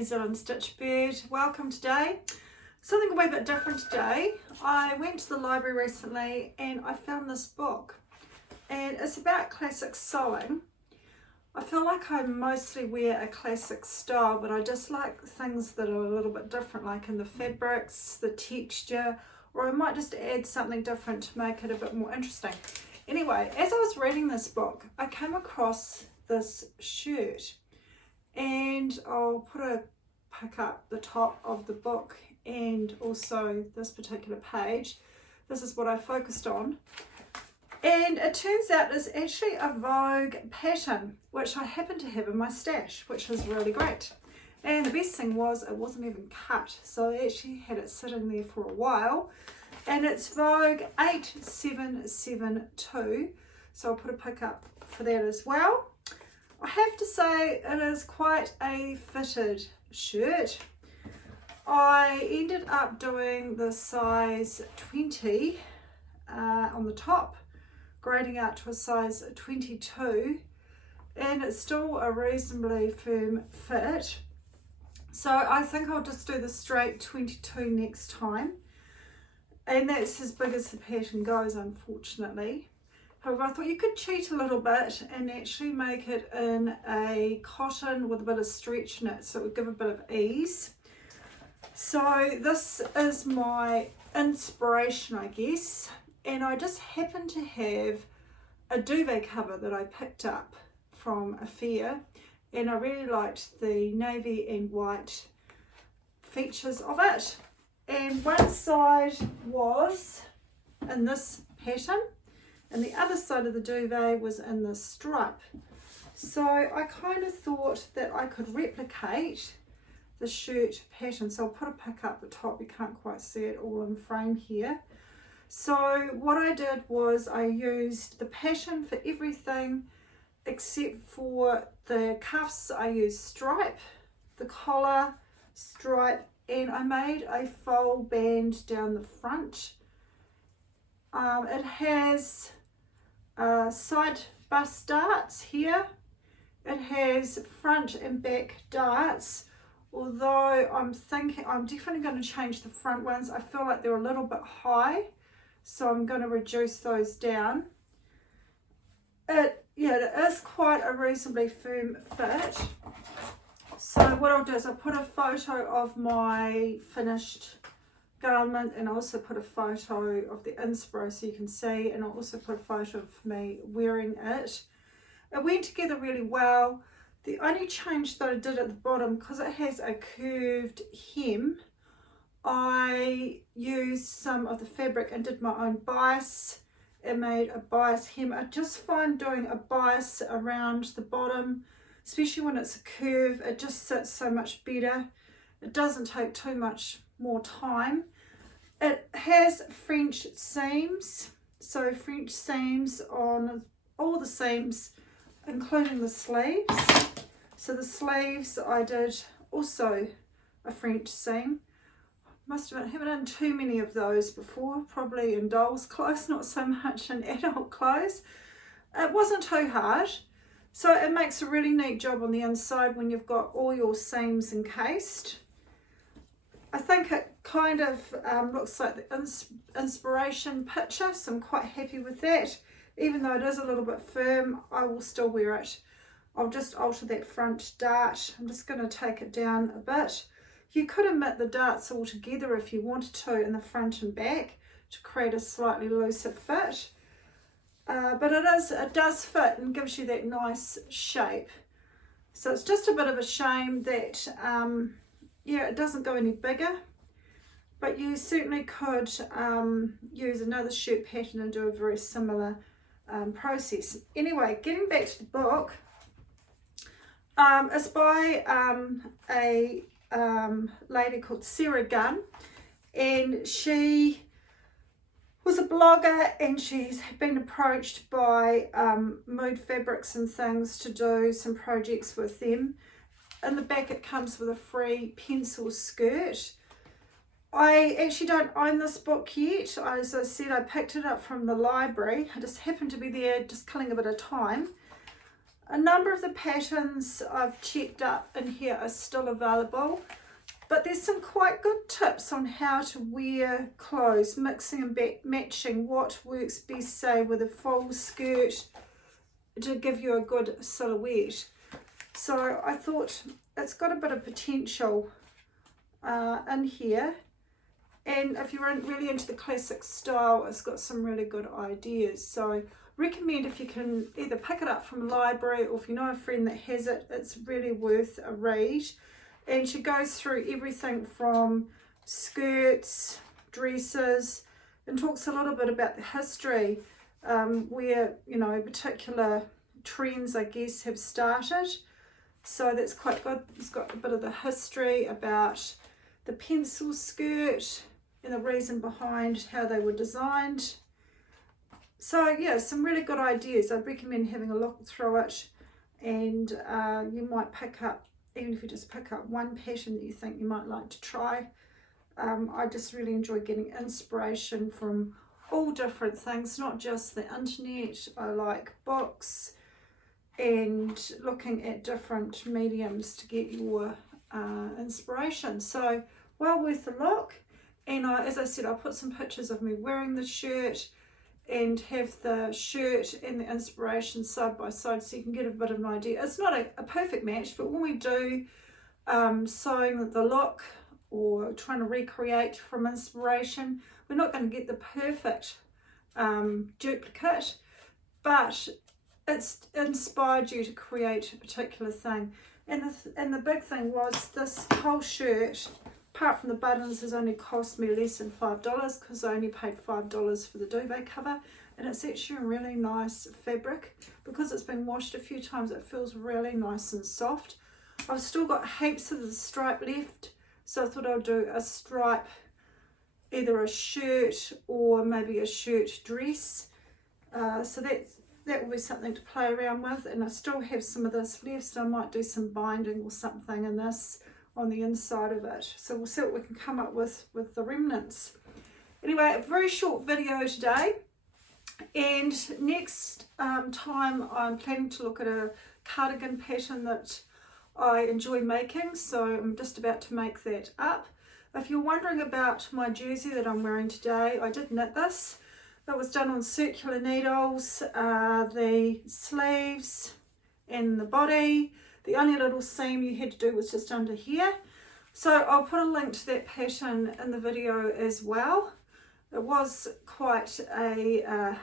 New Zealand Stitch Bird. Welcome today. Something a wee bit different today. I went to the library recently and I found this book, and it's about classic sewing. I feel like I mostly wear a classic style, but I just like things that are a little bit different, like in the fabrics, the texture, or I might just add something different to make it a bit more interesting. Anyway, as I was reading this book, I came across this shirt, and I'll pick up the top of the book and also this particular page. This is what I focused on, and it turns out it's actually a Vogue pattern, which I happen to have in my stash, which is really great. And the best thing was it wasn't even cut, so I actually had it sitting there for a while, and it's Vogue 8772, so I'll put a pick up for that as well. I have to say it is quite a fitted shirt. I ended up doing the size 20 on the top, grading out to a size 22, and it's still a reasonably firm fit. So I think I'll just do the straight 22 next time, and that's as big as the pattern goes, unfortunately. However, I thought you could cheat a little bit and actually make it in a cotton with a bit of stretch in it, so it would give a bit of ease. So this is my inspiration, I guess, and I just happen to have a duvet cover that I picked up from a fair, and I really liked the navy and white features of it. And one side was in this pattern, and the other side of the duvet was in this stripe. So I kind of thought that I could replicate the shirt pattern. So I'll put a pick up the top, you can't quite see it all in frame here. So what I did was I used the pattern for everything except for the cuffs. I used stripe, the collar, stripe, and I made a fold band down the front. It has side bust darts here. It has front and back darts, although I'm definitely going to change the front ones. I feel like they're a little bit high, so I'm going to reduce those down. It is quite a reasonably firm fit. So what I'll do is I'll put a photo of my finished garment, and also put a photo of the inspo so you can see, and I'll also put a photo of me wearing it. It went together really well. The only change that I did at the bottom, because it has a curved hem, I used some of the fabric and did my own bias and made a bias hem. I just find doing a bias around the bottom, especially when it's a curve, it just sits so much better. It doesn't take too much more time. It has French seams, so French seams on all the seams, including the sleeves. So the sleeves I did also a French seam. Haven't done too many of those before, probably in dolls' clothes, not so much in adult clothes. It wasn't too hard, so it makes a really neat job on the inside when you've got all your seams encased. I think it kind of looks like the inspiration picture, so I'm quite happy with that. Even though it is a little bit firm, I will still wear it. I'll just alter that front dart. I'm just going to take it down a bit. You could omit the darts altogether if you wanted to in the front and back to create a slightly looser fit. But it does fit and gives you that nice shape. So it's just a bit of a shame that it doesn't go any bigger, but you certainly could use another shirt pattern and do a very similar process. Anyway, getting back to the book, it's by a lady called Sarah Gunn, and she was a blogger, and she's been approached by Mood Fabrics and things to do some projects with them. In the back it comes with a free pencil skirt. I actually don't own this book yet. As I said, I picked it up from the library. I just happened to be there just killing a bit of time. A number of the patterns I've checked up in here are still available, but there's some quite good tips on how to wear clothes, mixing and matching what works best, say with a full skirt to give you a good silhouette. So I thought it's got a bit of potential in here, and if you're really into the classic style, it's got some really good ideas. So recommend if you can either pick it up from a library or if you know a friend that has it, it's really worth a read. And she goes through everything from skirts, dresses, and talks a little bit about the history, where, you know, particular trends, I guess, have started. So that's quite good. It's got a bit of the history about the pencil skirt and the reason behind how they were designed. So yeah, some really good ideas. I'd recommend having a look through it, and you might pick up, even if you just pick up one pattern that you think you might like to try. I just really enjoy getting inspiration from all different things, not just the internet. I like books and looking at different mediums to get your inspiration. So well worth a look. And as I said, I'll put some pictures of me wearing the shirt and have the shirt and the inspiration side by side so you can get a bit of an idea. It's not a perfect match, but when we do sewing the look or trying to recreate from inspiration, we're not going to get the perfect duplicate, but it's inspired you to create a particular thing. And the big thing was this whole shirt, apart from the buttons, has only cost me less than $5 because I only paid $5 for the duvet cover, and it's actually a really nice fabric. Because it's been washed a few times, it feels really nice and soft. I've still got heaps of the stripe left, so I thought I'll do a stripe, either a shirt or maybe a shirt dress. So that will be something to play around with, and I still have some of this left, so I might do some binding or something in this on the inside of it. So we'll see what we can come up with the remnants. Anyway, a very short video today, and next time I'm planning to look at a cardigan pattern that I enjoy making, so I'm just about to make that up. If you're wondering about my jersey that I'm wearing today, I did knit this. It was done on circular needles, the sleeves and the body. The only little seam you had to do was just under here. So I'll put a link to that pattern in the video as well. It was quite a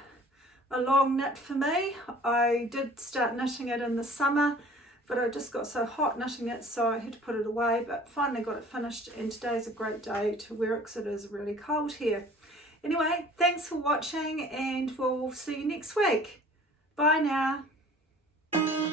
long knit for me. I did start knitting it in the summer, but I just got so hot knitting it, so I had to put it away, but finally got it finished, and today's a great day to wear it because it is really cold here. Anyway, thanks for watching, and we'll see you next week. Bye now.